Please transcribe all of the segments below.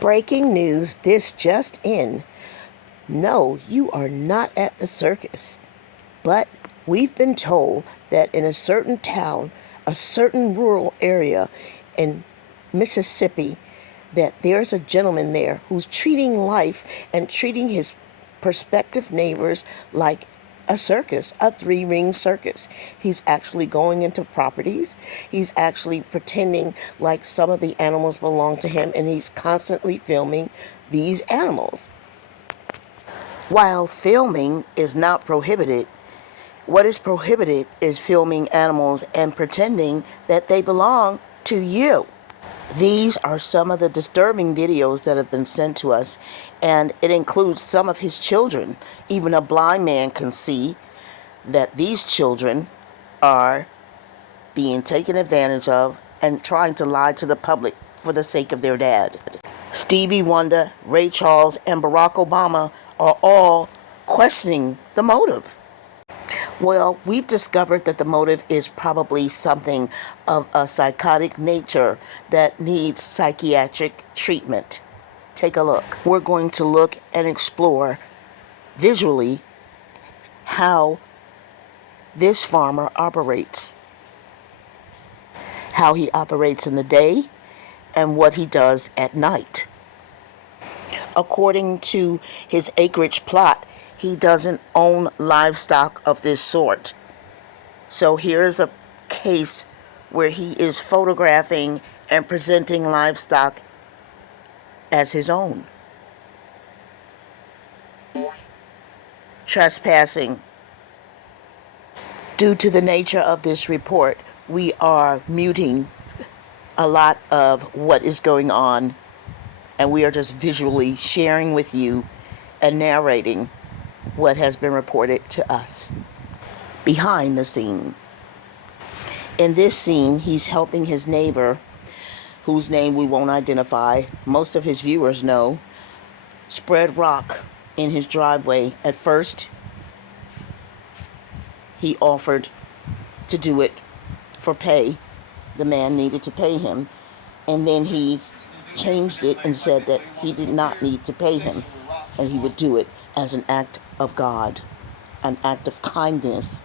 Breaking news, this just in. No, you are not at the circus. But we've been told that in a certain town, a certain rural area in Mississippi, that there's a gentleman there who's treating life and treating his prospective neighbors like a circus, a three-ring circus. He's actually going into properties. He's actually pretending like some of the animals belong to him, and he's constantly filming these animals. While filming is not prohibited, what is prohibited is filming animals and pretending that they belong to you. These are some of the disturbing videos that have been sent to us, and it includes some of his children. Even a blind man can see that these children are being taken advantage of and trying to lie to the public for the sake of their dad. Stevie Wonder, Ray Charles, and Barack Obama are all questioning the motive. Well, we've discovered that the motive is probably something of a psychotic nature that needs psychiatric treatment. Take a look. We're going to look and explore visually how this farmer operates, how he operates in the day, and what he does at night. According to his acreage plot, he doesn't own livestock of this sort. So here's a case where he is photographing and presenting livestock as his own. Trespassing. Due to the nature of this report, we are muting a lot of what is going on, and we are just visually sharing with you and narrating what has been reported to us. Behind the scene. In this scene, he's helping his neighbor, whose name we won't identify, most of his viewers know, spread rock in his driveway. At first, he offered to do it for pay. The man needed to pay him. And then he changed it and said that he did not need to pay him, and he would do it as an act of God, an act of kindness.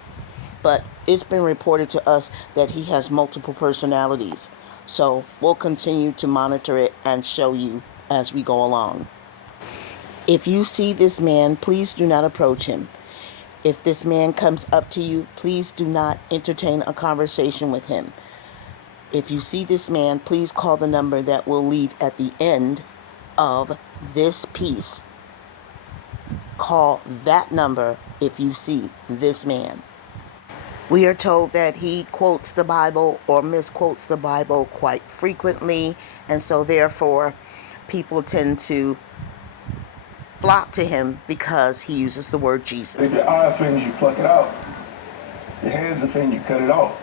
But it's been reported to us that he has multiple personalities. So we'll continue to monitor it and show you as we go along. If you see this man, please do not approach him. If this man comes up to you, please do not entertain a conversation with him. If you see this man, please call the number that we'll leave at the end of this piece. Call that number if you see this man. We are told that he quotes the Bible or misquotes the Bible quite frequently, and so therefore people tend to flock to him because he uses the word Jesus. If your eye offends you, pluck it out. Your hands offend you, cut it off.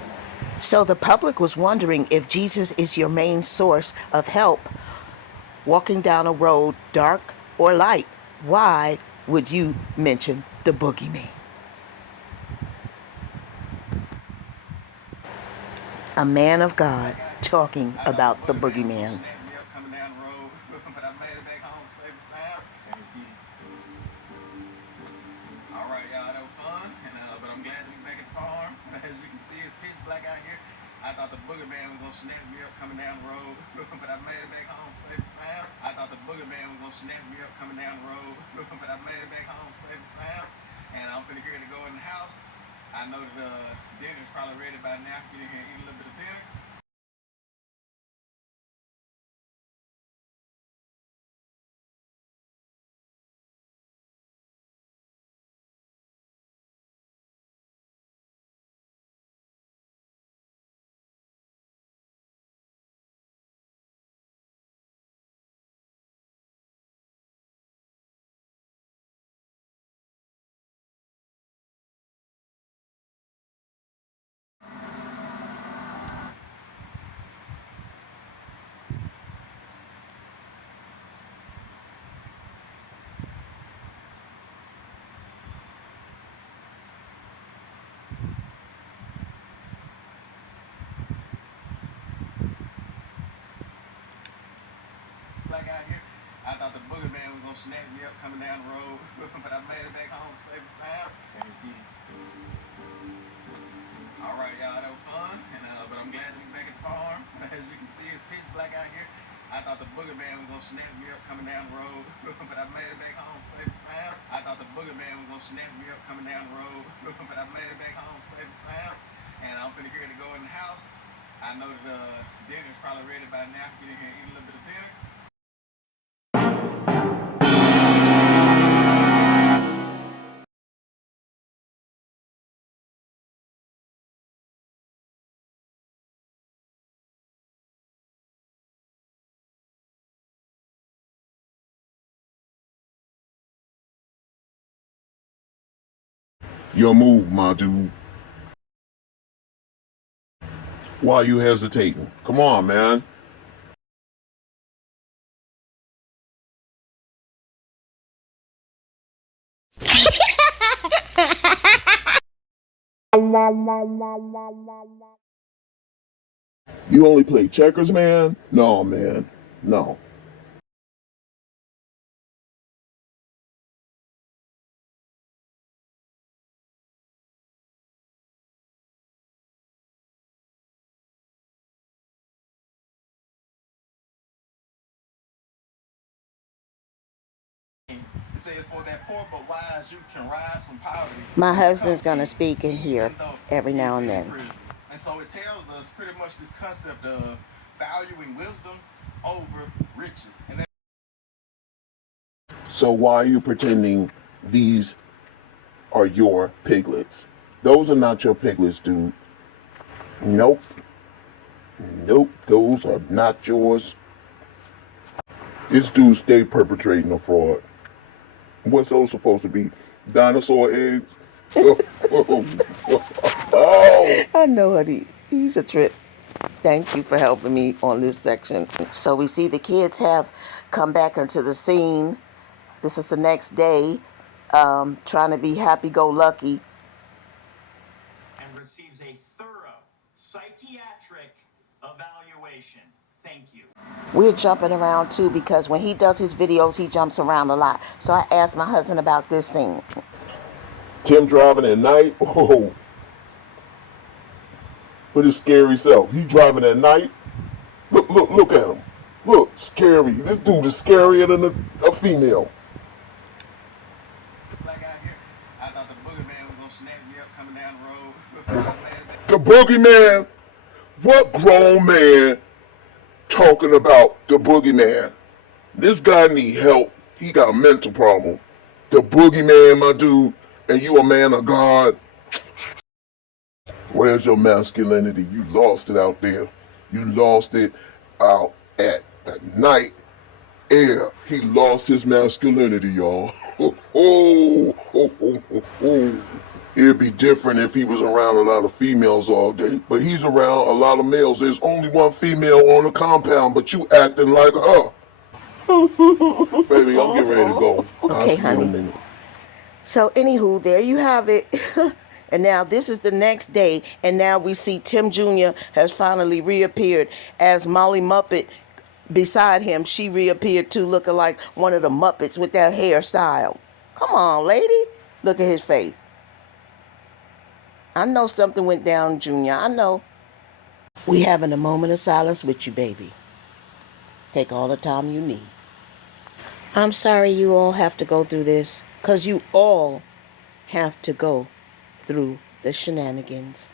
So the public was wondering, if Jesus is your main source of help walking down a road, dark or light, why would you mention the boogeyman? A man of God talking about the boogeyman. Alright, y'all, that was fun, but I'm glad to be back at the farm. As you can see, it's pitch black out here. I thought the boogeyman was going to snap me up coming down the road, but I made it back home safe and sound. I thought the boogeyman was going to snap me up coming down the road, but I made it back home safe and sound. And I'm finna get ready to go in the house. I know that dinner's probably ready by now. Get in here and eat a little bit of dinner. Black out here. I thought the boogeyman was gonna snatch me up coming down the road, but I made it back home safe and sound. All right, y'all, that was fun, but I'm glad to be back at the farm. As you can see, it's pitch black out here. I thought the boogeyman was gonna snatch me up coming down the road, but I made it back home safe and sound. I thought the boogeyman was gonna snatch me up coming down the road, but I made it back home safe and sound. And I'm finna get ready to go in the house. I know that dinner's probably ready by now. Get in here and eat a little bit of dinner. Your move, my dude. Why are you hesitating? Come on, man. You only play checkers, man? No, man. No. It says for that poor but wise you can rise from poverty. My And become husband's going to king, speak in here even though every he's now and been in then. prison. And so it tells us pretty much this concept of valuing wisdom over riches. And So why are you pretending these are your piglets? Those are not your piglets, dude. Nope. Nope. Those are not yours. This dude stay perpetrating a fraud. What's those supposed to be? Dinosaur eggs? Oh! I know, honey. He's a trip. Thank you for helping me on this section. So we see the kids have come back into the scene. This is the next day, trying to be happy-go-lucky. And receives a thorough psychiatric evaluation. Thank you. We're jumping around too because when he does his videos, he jumps around a lot. So I asked my husband about this scene. Tim driving at night? Oh. With his scary self. He driving at night? Look at him. Look, scary. This dude is scarier than a female. black out here, I thought the boogeyman was gonna snatch me up coming down the road. The boogeyman? What grown man talking about the boogeyman? This guy need help. He got a mental problem. The boogeyman, my dude, and you a man of God. Where's your masculinity? You lost it out there. You lost it out at the night air. He lost his masculinity, y'all. It'd be different if he was around a lot of females all day, but he's around a lot of males. There's only one female on the compound, but you acting like her. Baby, I'm getting ready to go. I'll Okay, see you in a honey. minute. So anywho, there you have it. And now this is the next day, and now we see Tim Jr. has finally reappeared as Molly Muppet. Beside him, she reappeared too, looking like one of the Muppets with that hairstyle. Come on, lady. Look at his face. I know something went down, Junior. I know. We having a moment of silence with you, baby. Take all the time you need. I'm sorry you all have to go through this, because you all have to go through the shenanigans.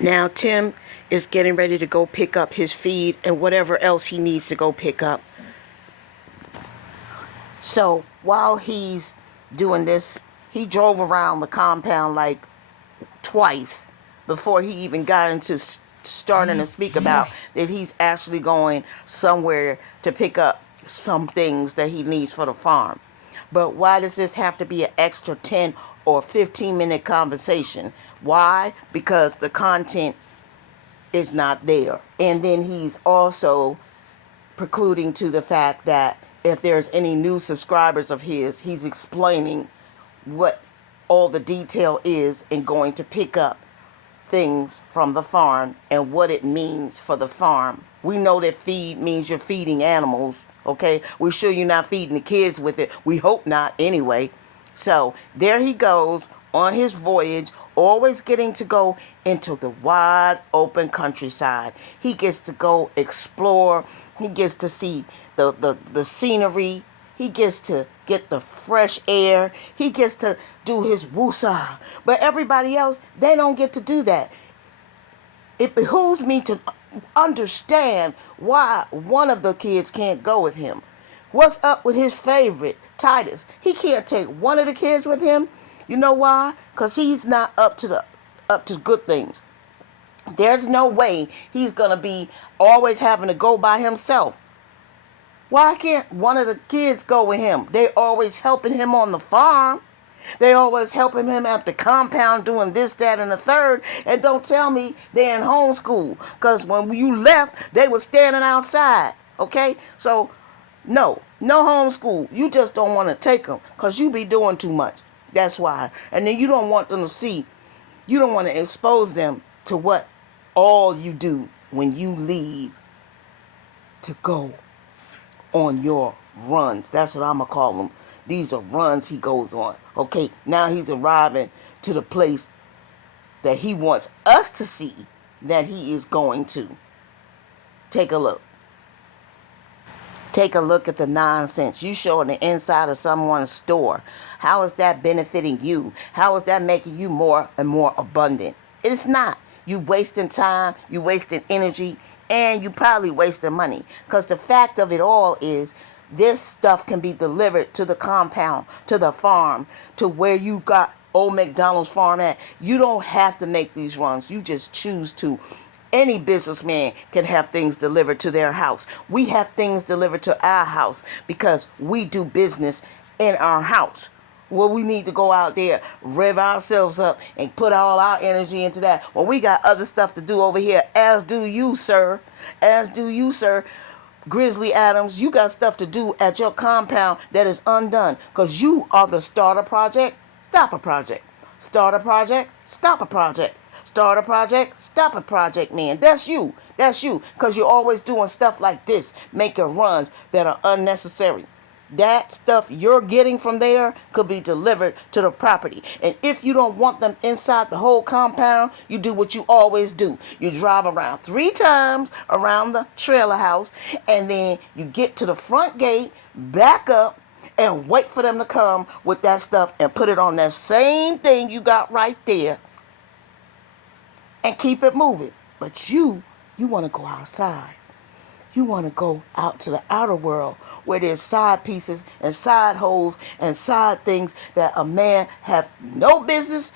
Now Tim is getting ready to go pick up his feed and whatever else he needs to go pick up. So while he's doing this, he drove around the compound like twice before he even got into starting to speak about that he's actually going somewhere to pick up some things that he needs for the farm. But why does this have to be an extra 10 or 15-minute conversation? Why? Because the content is not there. And then he's also precluding to the fact that if there's any new subscribers of his, he's explaining what all the detail is and going to pick up things from the farm and what it means for the farm. We know that feed means you're feeding animals, okay? We're sure you're not feeding the kids with it. We hope not anyway. So there he goes on his voyage, always getting to go into the wide open countryside. He gets to go explore. He gets to see the scenery. He gets to get the fresh air. He gets to do his woosah. But everybody else, they don't get to do that. It behooves me to understand why one of the kids can't go with him. What's up with his favorite, Titus? He can't take one of the kids with him. You know why? Because he's not up to good things. There's no way he's gonna be always having to go by himself. Why can't one of the kids go with him? They always helping him on the farm. They always helping him at the compound doing this, that, and the third. And don't tell me they're in homeschool. Because when you left, they were standing outside. Okay? So, no homeschool. You just don't want to take them because you be doing too much. That's why. And then you don't want them to see. You don't want to expose them to what all you do when you leave to go on your runs. That's what I'm going to call them. These are runs he goes on. Okay, now he's arriving to the place that he wants us to see that he is going to. Take a look. Take a look at the nonsense. You showing the inside of someone's store. How is that benefiting you? How is that making you more and more abundant? It's not. You wasting time, you wasting energy, and you probably wasting money. Because the fact of it all is this stuff can be delivered to the compound, to the farm, to where you got old McDonald's farm at. You don't have to make these runs. You just choose to. Any businessman can have things delivered to their house. We have things delivered to our house because we do business in our house. Well, we need to go out there, rev ourselves up, and put all our energy into that. Well, we got other stuff to do over here, as do you, sir. As do you, sir. Grizzly Adams, you got stuff to do at your compound that is undone because you are the starter project, stop a project. Start a project, stop a project. Start a project, stop a project, man. That's you. That's you. Because you're always doing stuff like this, making runs that are unnecessary. That stuff you're getting from there could be delivered to the property. And if you don't want them inside the whole compound, you do what you always do. You drive around 3 times around the trailer house, and then you get to the front gate, back up, and wait for them to come with that stuff and put it on that same thing you got right there. And keep it moving. But you want to go outside. You want to go out to the outer world where there's side pieces and side holes and side things that a man have no business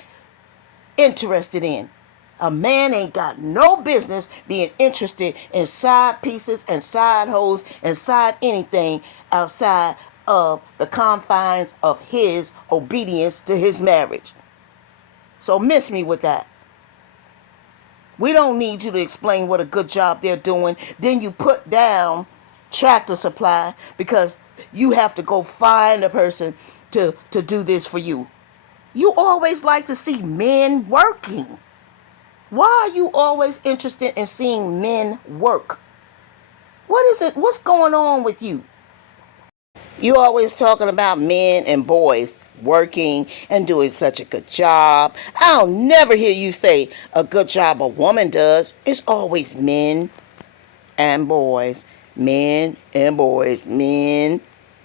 interested in. A man ain't got no business being interested in side pieces and side holes and side anything outside of the confines of his obedience to his marriage. So miss me with that. We don't need you to explain what a good job they're doing. Then you put down Tractor Supply because you have to go find a person to do this for you. You always like to see men working. Why are you always interested in seeing men work? What is it? What's going on with you? You always talking about men and boys working and doing such a good job. I'll never hear you say a good job a woman does. It's always men and boys. Men and boys. Men.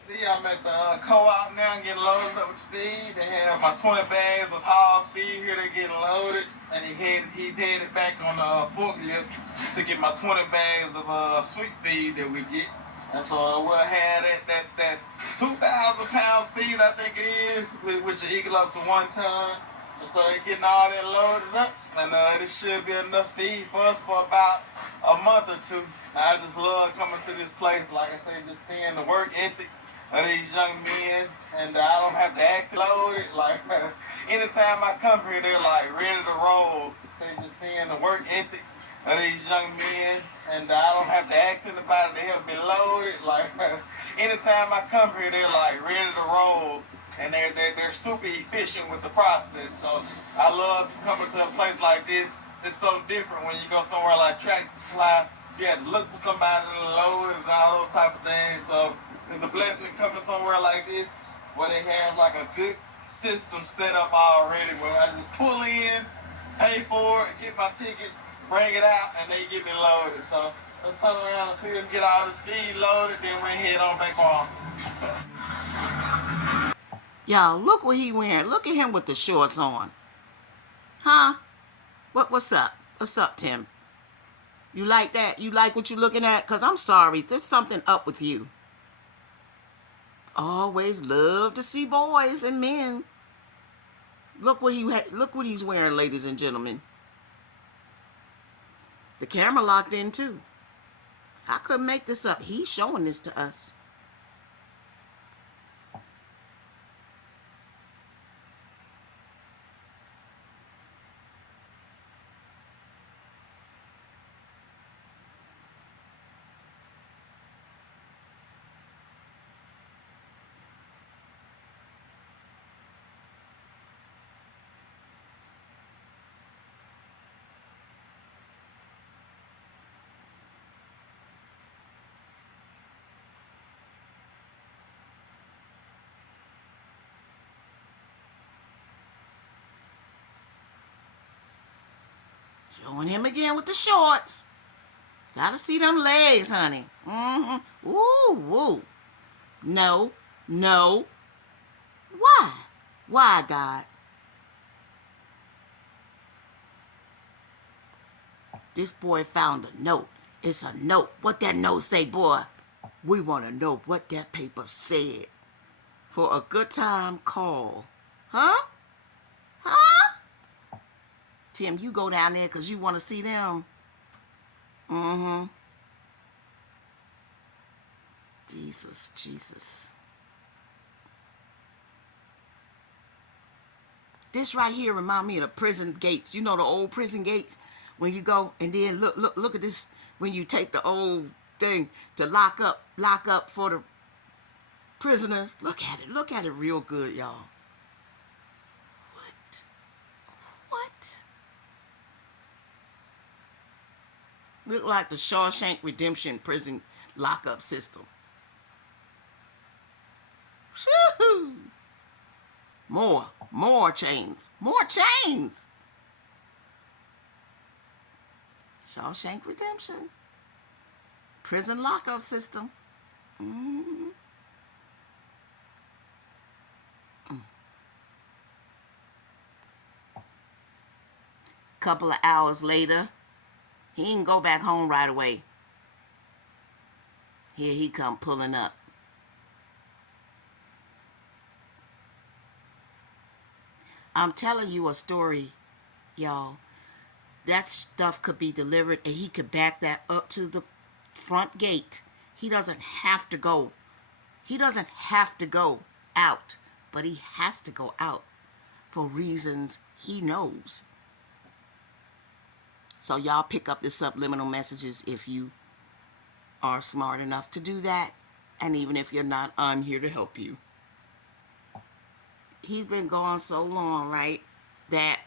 See, I'm at the co-op now and getting loaded up with feed. They have my 20 bags of hog feed here. They're getting loaded. And he's headed back on the forklift to get my 20 bags of sweet feed that we get. And so we'll have that 2,000 pound feed, I think it is, which will equal up to 1 ton. And so they're getting all that loaded up. And it should be enough feed for us for about a month or 2. I just love coming to this place, like I say, just seeing the work ethic of these young men. And I don't have to ask to load it. Like, anytime I come here, they're like ready to roll. So just seeing the work ethic of these young men, and I don't have to ask anybody to help me load it. Like, anytime I come here, they're like ready to roll. and they're super efficient with the process. So I love coming to a place like this. It's so different when you go somewhere like Tractor Supply. You have to look for somebody to load and all those type of things. So it's a blessing coming somewhere like this where they have like a good system set up already where I just pull in, pay for it, get my ticket, bring it out, and they get me loaded. So let's turn around and see them get all the speed loaded, then we head on back home. Y'all, look what he wearing. Look at him with the shorts on. Huh? What's up? What's up, Tim? You like that? You like what you're looking at? Because I'm sorry, there's something up with you. Always love to see boys and men. Look what he's wearing, ladies and gentlemen. The camera locked in too. I couldn't make this up. He's showing this to us. Showing him again with the shorts. Gotta see them legs, honey. Mm-hmm. Ooh, woo. No, no. Why? Why, God? This boy found a note. It's a note. What that note say, boy? We want to know what that paper said. For a good time call. Huh? Huh? Tim, you go down there because you want to see them. Mm-hmm. Jesus, Jesus. This right here remind me of the prison gates. You know the old prison gates? When you go and then look at this. When you take the old thing to lock up for the prisoners. Look at it real good, y'all. What? Look like the Shawshank Redemption prison lockup system. Shoo! More chains. More chains. Shawshank Redemption. Prison lockup system. Mm-hmm. Couple of hours later, he didn't go back home right away. Here he come pulling up. I'm telling you a story, y'all. That stuff could be delivered and he could back that up to the front gate. He doesn't have to go. He doesn't have to go out, but he has to go out for reasons he knows. So y'all pick up the subliminal messages if you are smart enough to do that. And even if you're not, I'm here to help you. He's been gone so long, right, that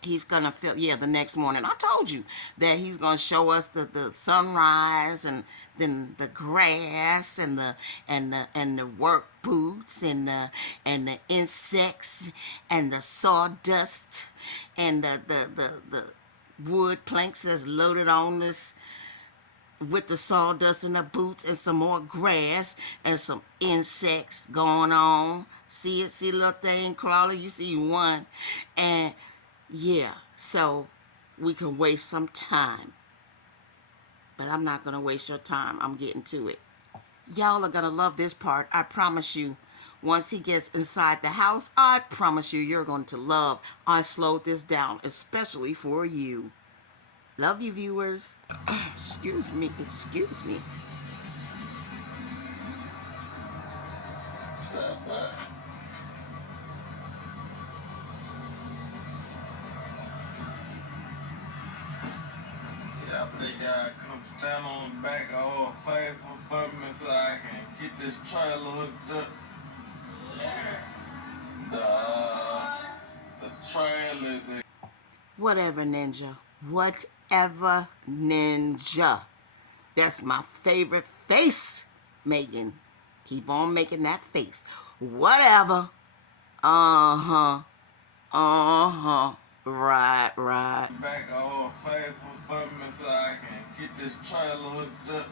he's gonna feel, the next morning. I told you that he's gonna show us the sunrise and then the grass and the work boots and the insects and the sawdust and the wood planks that's loaded on this with the sawdust and the boots and some more grass and some insects going on. See it? See the little thing crawling? You see one. And yeah, so we can waste some time. But I'm not going to waste your time. I'm getting to it. Y'all are going to love this part. I promise you. Once he gets inside the house, I promise you, you're going to love. I slowed this down, especially for you. Love you, viewers. Excuse me. Yeah, I think I come stand on the back of Old Faithful for me so I can get this trailer hooked up. The trailers. Whatever, ninja. Whatever, ninja. That's my favorite face, Megan. Keep on making that face. Whatever. Uh-huh. Uh-huh. Right, right. Back old faithful thumbing so I can get this trailer hooked up.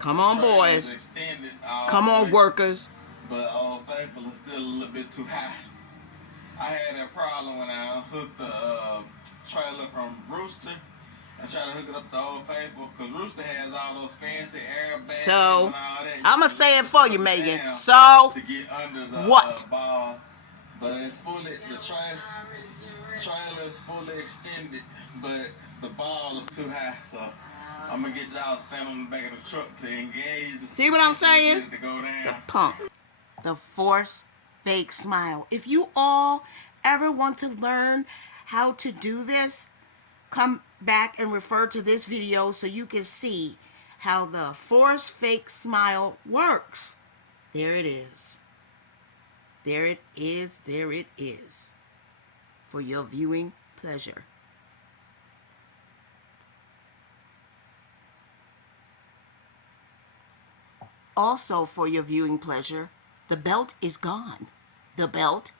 Come on, boys. Extended Come on, workers. But Old Faithful is still a little bit too high. I had that problem when I hooked the trailer from Rooster. I tried to hook it up to Old Faithful because Rooster has all those fancy airbags So, and all that. I'm going to say it for you, Megan. So, to get under the what? ball. But it's fully, the trailer is fully extended, but the ball is too high. So, I'm going to get y'all to stand on the back of the truck to engage. See what I'm saying? To go down. The pump. The force fake smile. If you all ever want to learn how to do this, come back and refer to this video so you can see how the force fake smile works. There it is. There it is. There it is. For your viewing pleasure. Also for your viewing pleasure, the belt is gone. The belt,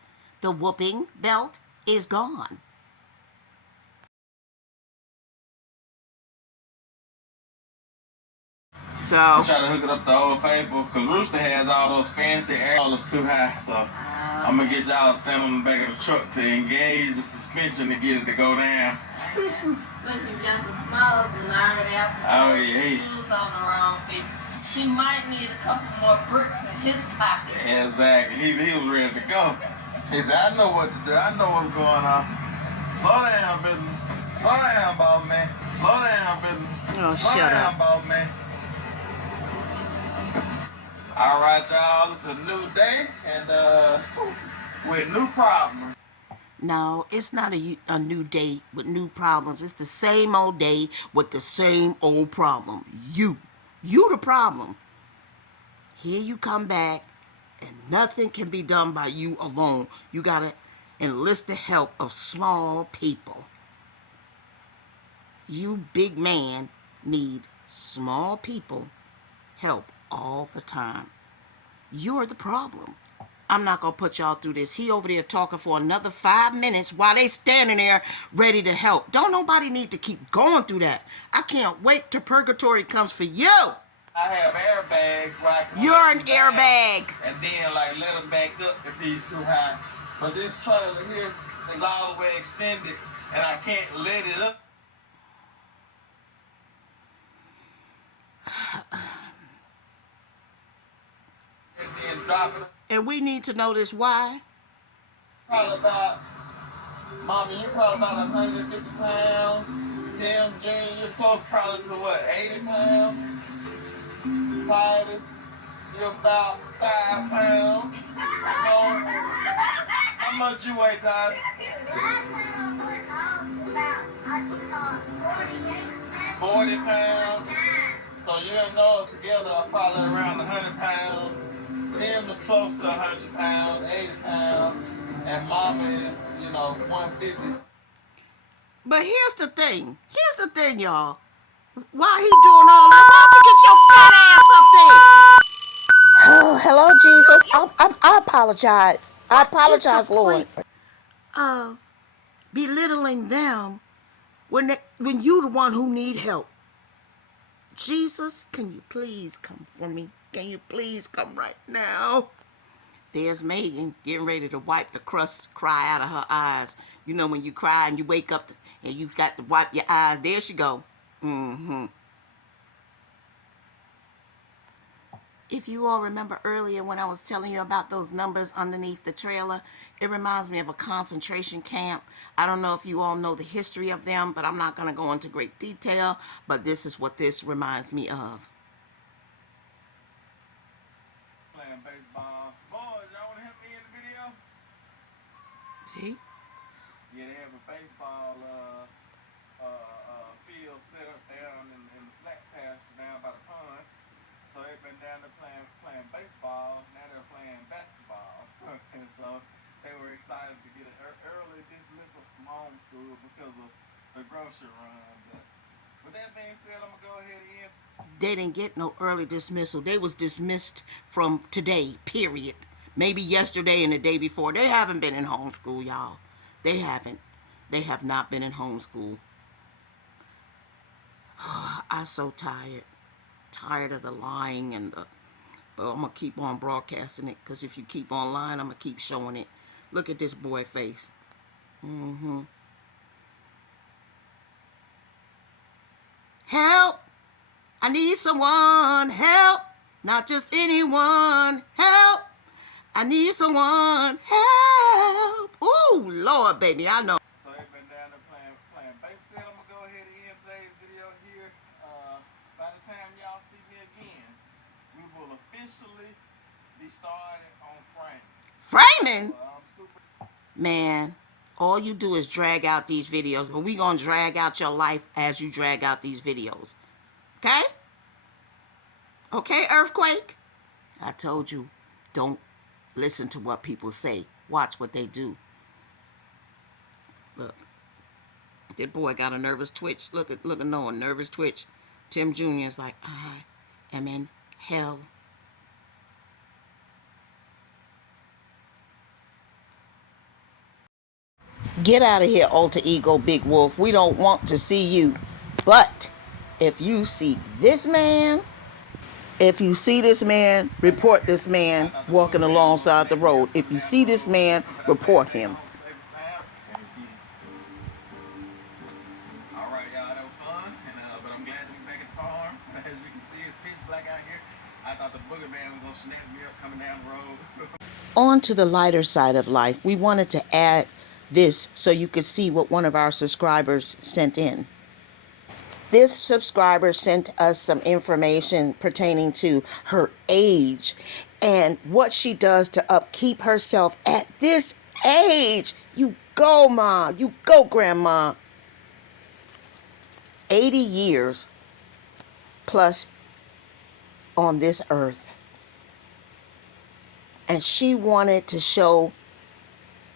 the whooping belt, is gone. So, I try to hook it up to Old Faithful because Rooster has all those fancy airlines too high. So I'm going to get y'all to stand on the back of the truck to engage the suspension to get it to go down. Listen, Jonathan Smiles and already after shoes on the wrong feet. He might need a couple more bricks in his pocket. Exactly. He was ready to go. He said, I know what to do. I know what's going on. Slow down, baby. Slow down, boss man. Slow down, baby. Oh, Slow shut down, up. boss man. All right, y'all. It's a new day and with new problems. No, it's not a new day with new problems. It's the same old day with the same old problem. You the problem. Here you come back and nothing can be done by you alone. You gotta enlist the help of small people. You big man need small people help all the time. You're the problem. I'm not going to put y'all through this. He over there talking for another 5 minutes while they standing there ready to help. Don't nobody need to keep going through that. I can't wait till purgatory comes for you. I have airbags where I can You're let an them down airbag. and then like let them back up if he's too high. But this trailer here is all the way extended and I can't let it up. And then drop it. And we need to know this why. Probably about, Mommy, you're probably about 150 pounds. Tim Jr., you're close probably to what, 80 pounds? Titus, you're about 5 pounds. So, how much you weigh, Titus? 40 pounds. So you and Noah together are probably around 100 pounds. Tim is close to 100 pounds, 80 pounds. And Mama is, 150. But here's the thing. Y'all. While he doing all that, why don't you get your fat ass up there? Oh, hello, Jesus. I apologize. I apologize, What's the Lord. point of belittling them when you the one who need help? Jesus, can you please come for me? Can you please come right now? There's Megan getting ready to wipe the crust cry out of her eyes. You know when you cry and you wake up and you got to wipe your eyes. There she go. If you all remember earlier when I was telling you about those numbers underneath the trailer, it reminds me of a concentration camp. I don't know if you all know the history of them, but I'm not going to go into great detail. But this is what this reminds me of. Playing baseball. Boys, y'all want to help me in the video? See? Yeah, they have a baseball field set up down in the flat pasture down by the pond. So So they've been down there playing baseball. Now they're playing basketball. And so they were excited to get an early dismissal from homeschool because of the grocery run. But with that being said, I'm gonna go ahead and end. They didn't get no early dismissal. They was dismissed from today, period. Maybe yesterday and the day before. They haven't been in homeschool, y'all. They haven't. They have not been in homeschool. I'm so tired. Tired of the lying and the... But I'm going to keep on broadcasting it, because if you keep on lying, I'm going to keep showing it. Look at this boy face. Help! I need someone. Help! Not just anyone. Help! I need someone. Help! Ooh, Lord, baby, I know. So they've been down there playing baseball. I'm gonna go ahead and end today's video here. By the time y'all see me again, we will officially be started on framing. Framing? Man, all you do is drag out these videos, but we gonna drag out your life as you drag out these videos. Okay? Okay, Earthquake? I told you, don't listen to what people say. Watch what they do. Look. That boy got a nervous twitch. Look at Noah, nervous twitch. Tim Jr. is like, I am in hell. Get out of here, alter ego, big wolf. We don't want to see you. But if you see this man, report this man walking alongside the road. If you see this man, report him. Alright, y'all, that was fun. But I'm glad to be back at the farm. As you can see, it's pitch black out here. I thought the boogeyman was gonna snap me up coming down the road. On to the lighter side of life, we wanted to add this so you could see what one of our subscribers sent in. This subscriber sent us some information pertaining to her age and what she does to upkeep herself at this age. You go, Ma. You go, Grandma. 80 years plus on this earth. And she wanted to show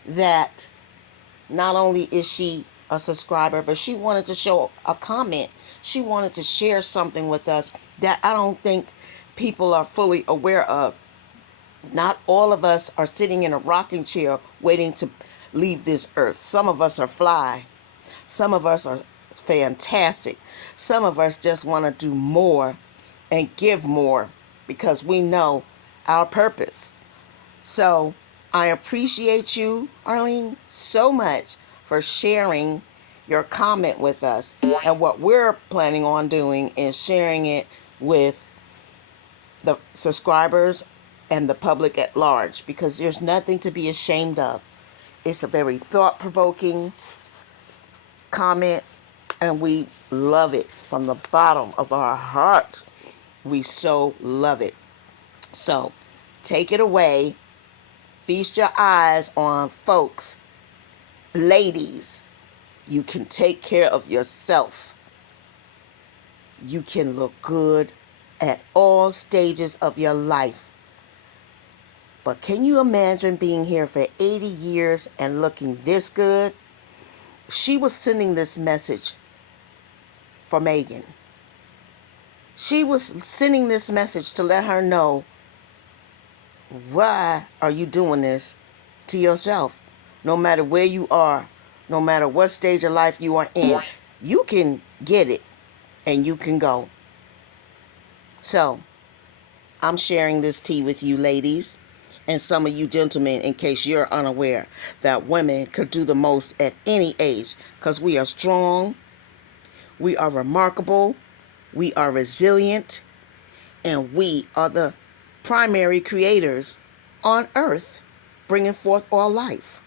that not only is she a subscriber, but she wanted to show a comment. She wanted to share something with us that I don't think people are fully aware of. Not all of us are sitting in a rocking chair waiting to leave this earth. Some of us are fly. Some of us are fantastic. Some of us just want to do more and give more because we know our purpose. So I appreciate you, Arlene, so much for sharing your comment with us. And what we're planning on doing is sharing it with the subscribers and the public at large, because there's nothing to be ashamed of. It's a very thought-provoking comment, and we love it from the bottom of our heart. We so love it. So take it away. Feast your eyes on folks. Ladies, you can take care of yourself. You can look good at all stages of your life. But can you imagine being here for 80 years and looking this good? She was sending this message for Megan. She was sending this message to let her know, why are you doing this to yourself? No matter where you are, no matter what stage of life you are in, you can get it and you can go. So, I'm sharing this tea with you ladies and some of you gentlemen in case you're unaware that women could do the most at any age, because we are strong, we are remarkable, we are resilient, and we are the primary creators on earth, bringing forth all life.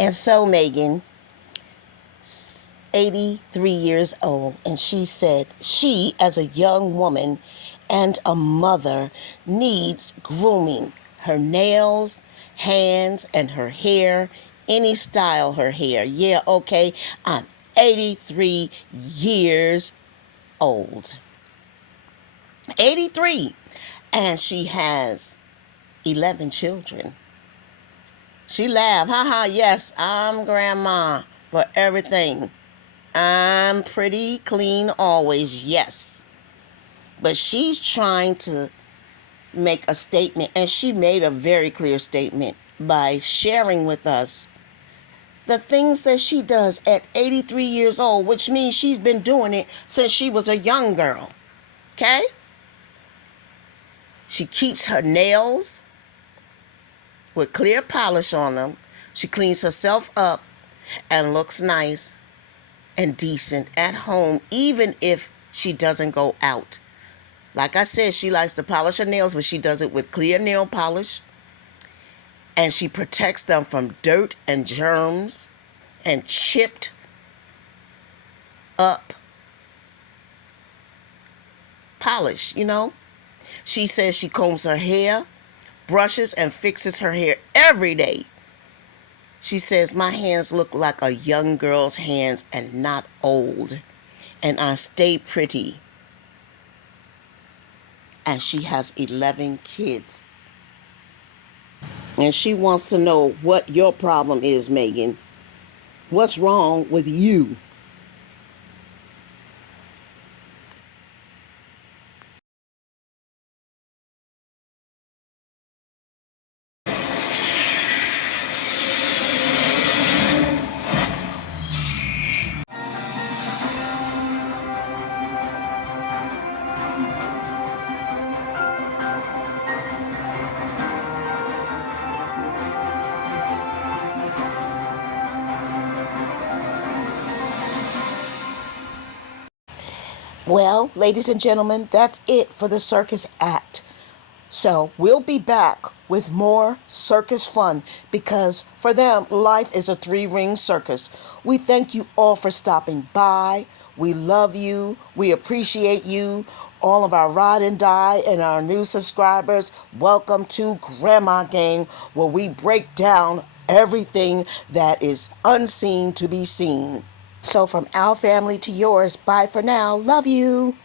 And so Megan, 83 years old, and she said she, as a young woman and a mother, needs grooming. Her nails, hands, and her hair, any style her hair. Yeah, okay, I'm 83 years old. 83. And she has 11 children. She laughed, haha, yes, I'm grandma for everything. I'm pretty clean always, yes. But she's trying to make a statement, and she made a very clear statement by sharing with us the things that she does at 83 years old, which means she's been doing it since she was a young girl. Okay? She keeps her nails with clear polish on them. She cleans herself up and looks nice and decent at home, even if she doesn't go out. Like I said, she likes to polish her nails, but she does it with clear nail polish. And she protects them from dirt and germs and chipped up polish, you know. She says she combs her hair, brushes, and fixes her hair every day. She says, my hands look like a young girl's hands and not old. And I stay pretty. And she has 11 kids. And she wants to know what your problem is, Megan. What's wrong with you? Well, ladies and gentlemen, that's it for the circus act. So we'll be back with more circus fun because for them, life is a three-ring circus. We thank you all for stopping by. We love you. We appreciate you. All of our ride and die and our new subscribers, welcome to Grandma Gang, where we break down everything that is unseen to be seen. So from our family to yours, bye for now. Love you.